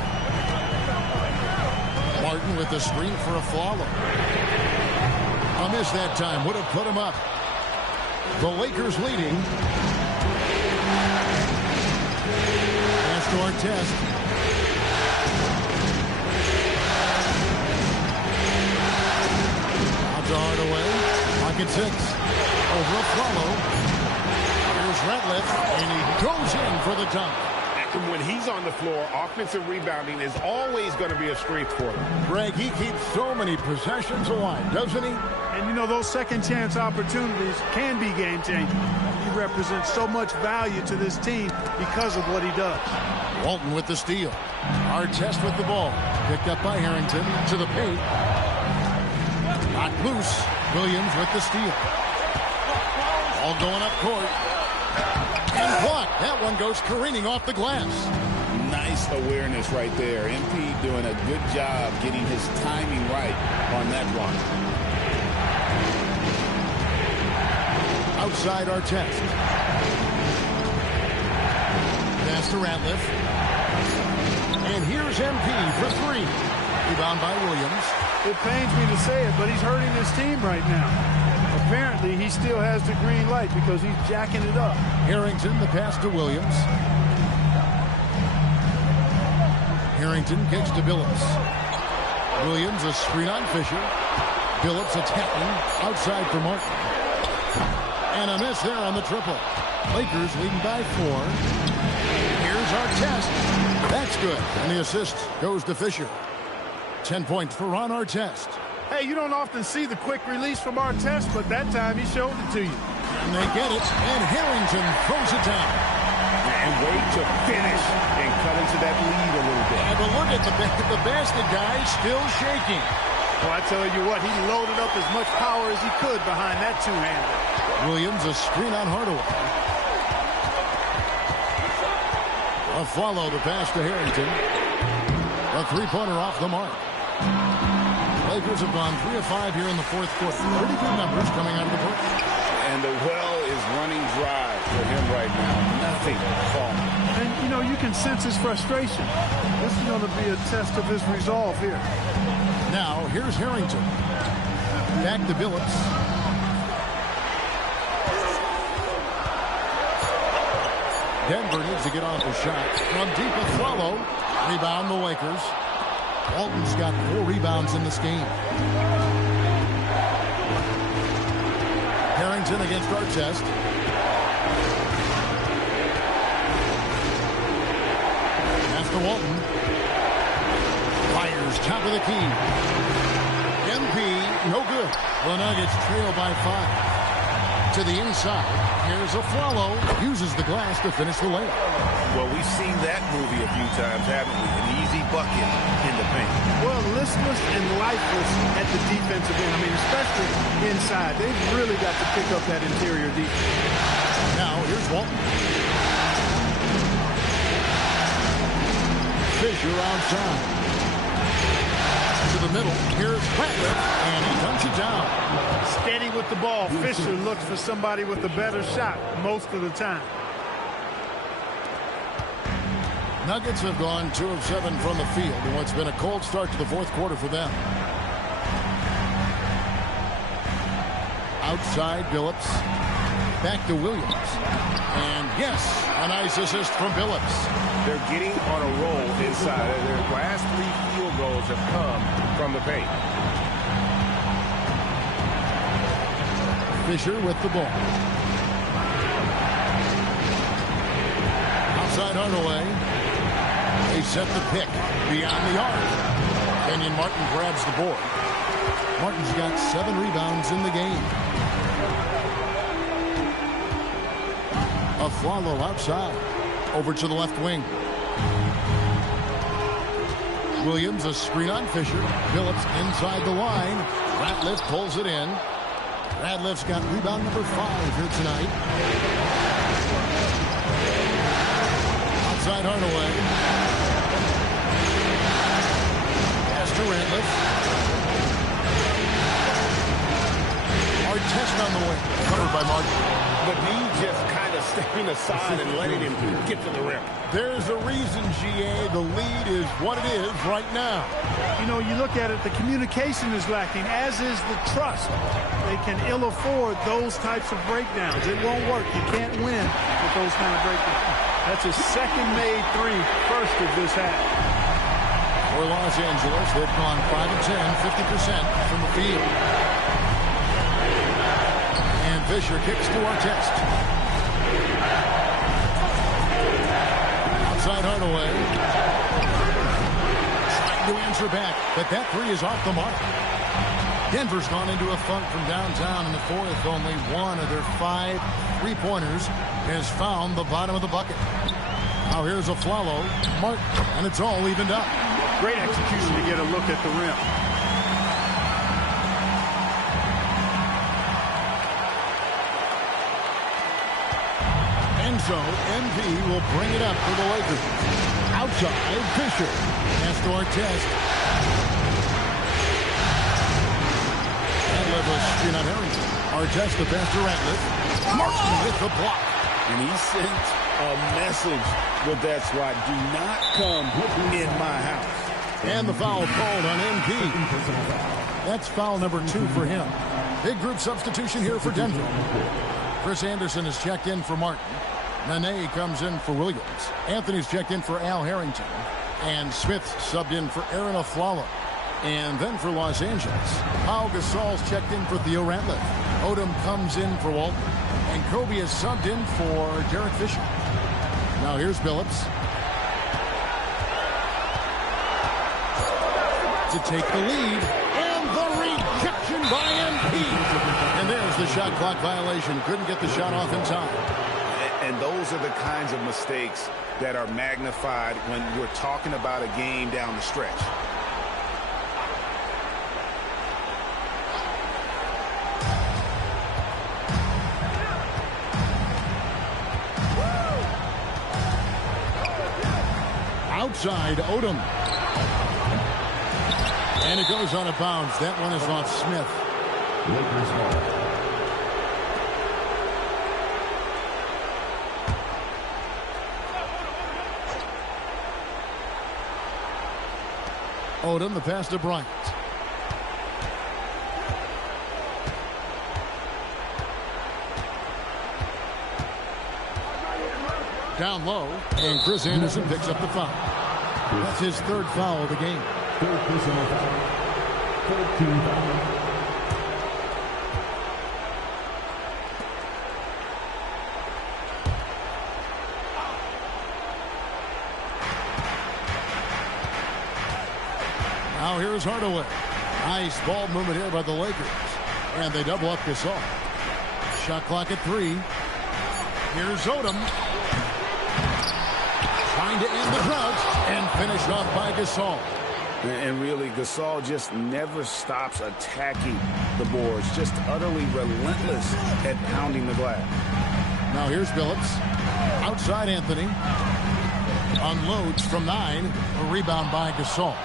Martin with the screen for a follow. A miss that time. Would have put him up. The Lakers leading. Pass to Artest. Out to Hardaway. Pocket 6. Over a follow. Here's Ratliff. And he goes in for the dunk. And when he's on the floor, offensive rebounding is always going to be a strength for him. Greg, he keeps so many possessions alive, doesn't he? And, you know, those second chance opportunities can be game-changing. He represents so much value to this team because of what he does. Walton with the steal. Artest with the ball. Picked up by Harrington to the paint. Knocked loose. Williams with the steal. All going up court. And blocked. That one goes careening off the glass. Nice awareness right there. MP doing a good job getting his timing right on that block. Outside Artest. Pass to Ratliff. And here's MP for 3. Rebound by Williams. It pains me to say it, but he's hurting his team right now. Apparently, he still has the green light because he's jacking it up. Harrington, the pass to Williams. Harrington kicks to Billups. Williams, a screen on Fisher. Billups attacking outside for Martin. And a miss there on the triple. Lakers leading by 4. Here's Artest. That's good. And the assist goes to Fisher. 10 points for Ron Artest. Hey, you don't often see the quick release from Artest, but that time he showed it to you. And they get it, and Harrington throws it down. And wait to finish and cut into that lead a little bit. And but look at the basket guy still shaking. Well, I tell you what, he loaded up as much power as he could behind that two-hander. Williams, a screen on Hardaway. A follow the pass to Harrington. A three-pointer off the mark. Lakers have gone 3 of 5 here in the fourth quarter. 30 good numbers coming out of the break. And the well is running dry for him right now. Nothing falling. And, you know, you can sense his frustration. This is going to be a test of his resolve here. Now, here's Harrington. Back to Billups. Denver needs to get off a shot. From deep a follow. Rebound the Lakers. Walton's got 4 rebounds in this game. Anderson against Artest. Pass to Walton. Fires top of the key. MP, no good. The Nuggets trail by 5. To the inside. Here's a Flalo. Uses the glass to finish the layup. Well, we've seen that movie a few times, haven't we? An easy bucket in the paint. Well, listless and lifeless at the defensive end. I mean, especially inside. They've really got to pick up that interior defense. Now, here's Walton. Fisher outside. To the middle. Here's Ratliff, and he dunks it down. Steady with the ball. Fisher looks for somebody with a better shot most of the time. Nuggets have gone 2 of 7 from the field in what's been a cold start to the fourth quarter for them. Outside, Billups. Back to Williams. And yes, a nice assist from Billups. They're getting on a roll inside. Their last 3 field goals have come from the paint. Fisher with the ball. Outside Hardaway. They set the pick beyond the arc. Kenyon Martin grabs the board. Martin's got 7 rebounds in the game. A Flalo outside. Over to the left wing. Williams, a screen on Fisher. Billups inside the line. Ratliff pulls it in. Ratliff's got rebound number 5 here tonight. Outside Hardaway. Pass to Ratliff. Artest on the wing. Covered by Martin. But he just kind of stepping aside and letting him get to the rim. There's a reason, GA. The lead is what it is right now. You know, you look at it, the communication is lacking, as is the trust. They can ill afford those types of breakdowns. It won't work. You can't win with those kind of breakdowns. That's a second-made 3, first of this half. For Los Angeles, they've gone 5 of 10, 50% from the field. And Fisher kicks to Artest. Outside Hardaway. Trying to answer back, but that 3 is off the mark. Denver's gone into a funk from downtown in the fourth. Only one of their 5 3-pointers has found the bottom of the bucket. Now here's a Flalo, Martin, and it's all evened up. Great execution to get a look at the rim. And so MV will bring it up for the Lakers. Outside, Fisher. Pass to Artest. Ratliff a screen on Harrington. Artest the pass to Ratliff. Martin with the block. And he sent a message with that swat. Do not come in my house. And the foul called on MP. That's foul number 2 for him. Big group substitution here for Denver. Chris Anderson is checked in for Martin. Nene comes in for Williams. Anthony's checked in for Al Harrington. And Smith subbed in for Aaron Aflalo. And then for Los Angeles, Pau Gasol's checked in for Theo Ratliff. Odom comes in for Walton. And Kobe is subbed in for Derek Fisher. Now here's Billups. To take the lead. And the rejection by MP. And there's the shot clock violation. Couldn't get the shot off in time. And those are the kinds of mistakes that are magnified when we're talking about a game down the stretch. Outside, Odom. And it goes out of bounds. That one is off Smith. Lakers ball. Odom, the pass to Bryant. Down low, and Chris Anderson picks up the foul. That's his 3rd foul of the game. 3rd personal foul. 13 foul. goes Hardaway. Nice ball movement here by the Lakers. And they double up Gasol. Shot clock at 3. Here's Odom. Trying to end the drought and finished off by Gasol. And really, Gasol just never stops attacking the boards. Just utterly relentless at pounding the glass. Now here's Billups. Outside Anthony. Unloads from 9. A rebound by Gasol.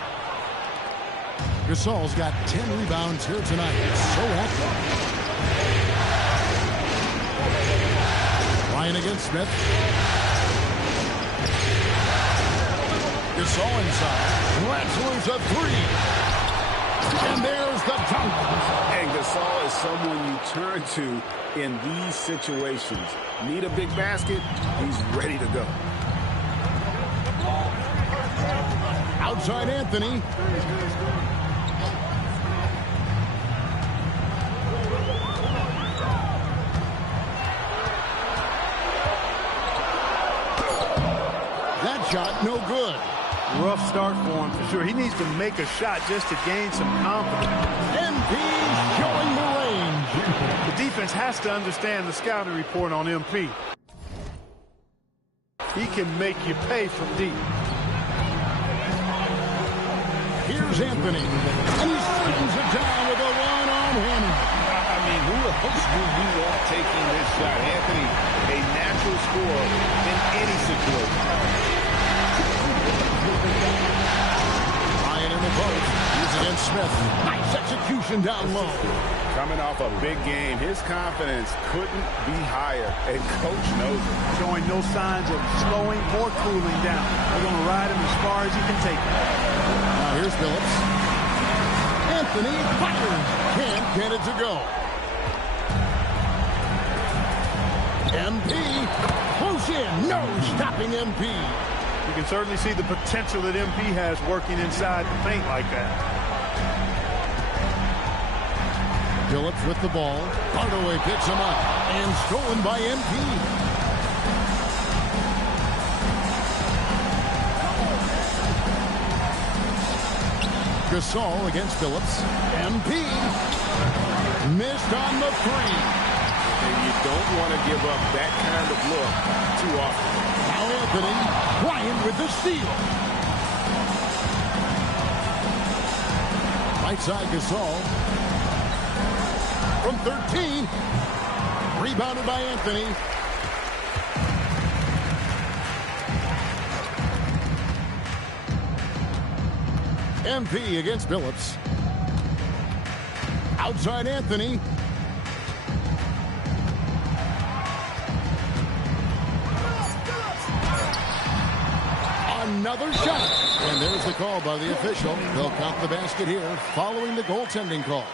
Gasol's got 10 rebounds here tonight. So active. Ryan against Smith. Gasol inside. Lets loose a 3. And there's the dunk. And Gasol is someone you turn to in these situations. Need a big basket, he's ready to go. Outside Anthony. That shot no good. Rough start for him for sure. He needs to make a shot just to gain some confidence. MP showing the range. The defense has to understand the scouting report on MP. He can make you pay from deep. Here's Anthony. And he slams it down with a one-arm hammer. I mean, who else would we want taking this shot? Anthony, a natural scorer in any situation. Ryan in the post. He's against Smith. Nice execution down low. Coming off a big game, his confidence couldn't be higher, and coach knows it. Showing no signs of slowing or cooling down. They're going to ride him as far as he can take him. Now here's Billups. Anthony fires. Can't get it to go. MP close in. No stopping MP. You can certainly see the potential that MP has working inside the paint like that. Billups with the ball. Hardaway picks him up. And stolen by MP. Gasol against Billups. MP missed on the 3. And you don't want to give up that kind of look too often. Now Anthony, Ryan with the steal. Right side Gasol. From 13. Rebounded by Anthony. MP against Billups. Outside Anthony. Another shot. And there's the call by the official. They'll count the basket here following the goaltending call.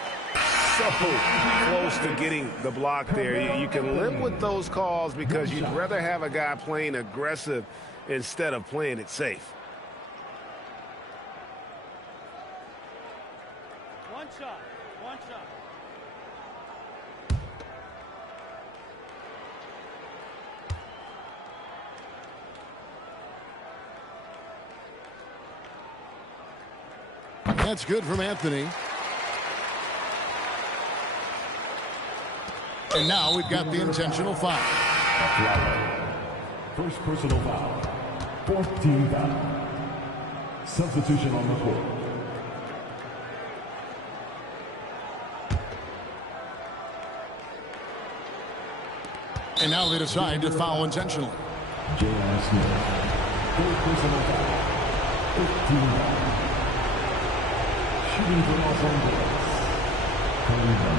So close to getting the block there. You can live with those calls because you'd rather have a guy playing aggressive instead of playing it safe. One shot. One shot. That's good from Anthony. And now we've got the intentional foul. First personal foul. 4th team foul. Substitution on the court. And now they decide to foul intentionally. J.R. Smith. 4th personal foul. 5th team foul. Shooting for Los Angeles. Coming from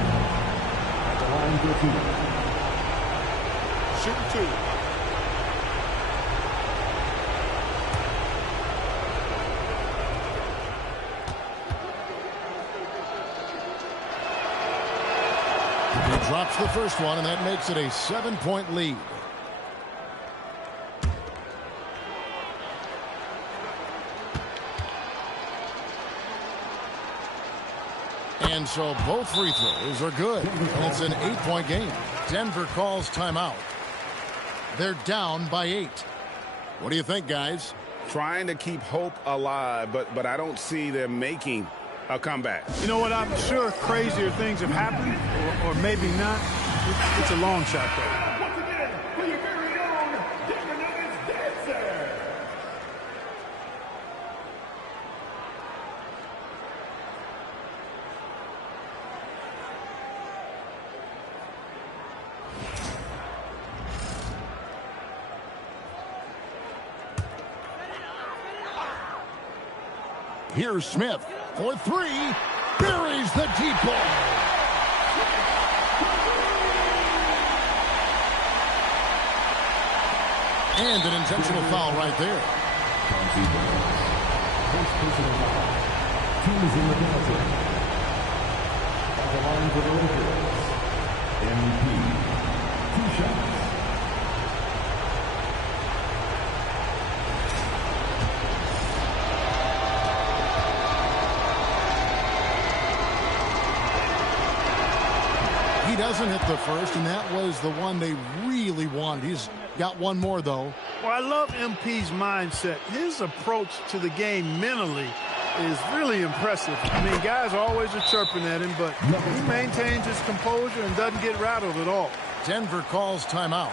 at the line for 2. Shooting 2. He drops the first one, and that makes it a 7-point lead. And so both free throws are good. And it's an 8-point game. Denver calls timeout. They're down by 8. What do you think, guys? Trying to keep hope alive, but I don't see them making a comeback. You know what? I'm sure crazier things have happened, or maybe not. It's a long shot, though. Once again, for your very own Denver Nuggets dancer. Here's Smith for three. Buries the deep ball. And an intentional foul right there. First personal foul. Team is in the penalty. At the line for the Lakers. MVP. 2 shots. He doesn't hit the first, and that was the one they really wanted. He's got one more, though. Well, I love MP's mindset. His approach to the game mentally is really impressive. I mean, guys always are chirping at him, but he maintains his composure and doesn't get rattled at all. Denver calls timeout.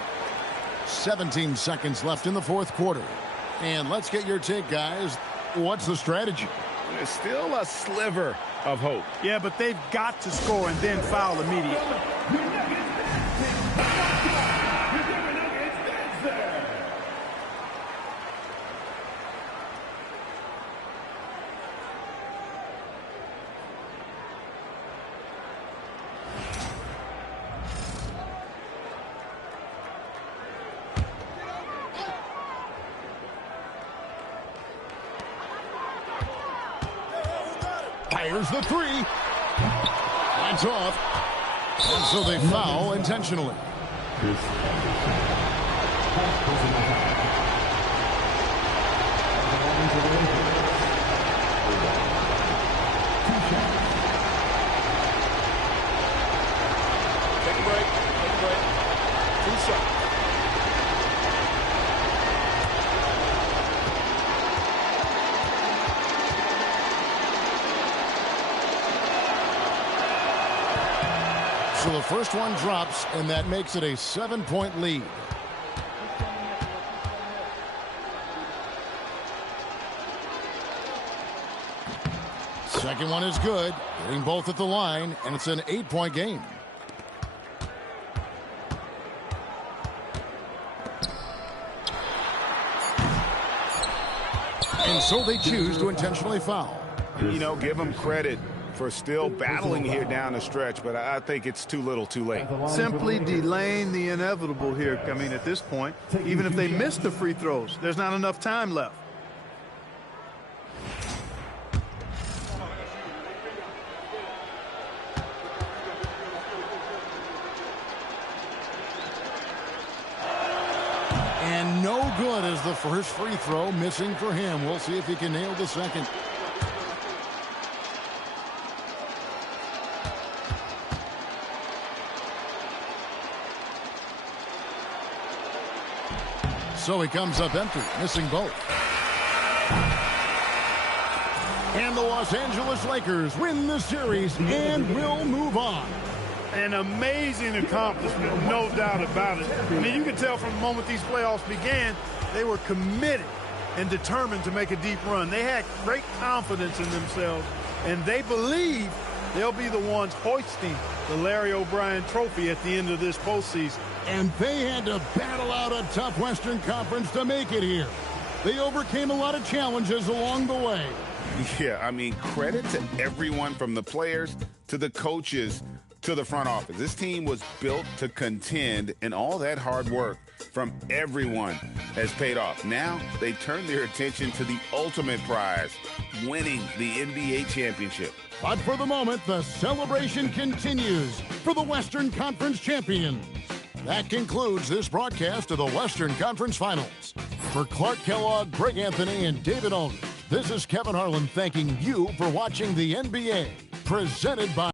17 seconds left in the fourth quarter. And let's get your take, guys. What's the strategy? There's still a sliver of hope. Yeah, but they've got to score and then foul immediately. Fires the three. That's off. And so they foul intentionally. Take a break. Take a break. 2 shots. So the first one drops, and that makes it a 7-point lead. Second one is good, hitting both at the line, and it's an 8-point game. And so they choose to intentionally foul. You know, give them credit for still battling here down the stretch, but I think it's too little too late. Simply delaying the inevitable here. I mean, at this point, even if they miss the free throws, there's not enough time left. And no good as the first free throw, missing for him. We'll see if he can nail the second. So he comes up empty, missing both. And the Los Angeles Lakers win the series and will move on. An amazing accomplishment, no doubt about it. I mean, you can tell from the moment these playoffs began, they were committed and determined to make a deep run. They had great confidence in themselves, and they believe they'll be the ones hoisting the Larry O'Brien trophy at the end of this postseason. And they had to battle out a tough Western Conference to make it here. They overcame a lot of challenges along the way. Yeah, I mean, credit to everyone from the players to the coaches to the front office. This team was built to contend, and all that hard work from everyone has paid off. Now they turn their attention to the ultimate prize, winning the NBA championship. But for the moment, the celebration continues for the Western Conference champions. That concludes this broadcast of the Western Conference Finals. For Clark Kellogg, Greg Anthony, and David Aldridge, this is Kevin Harlan thanking you for watching the NBA, presented by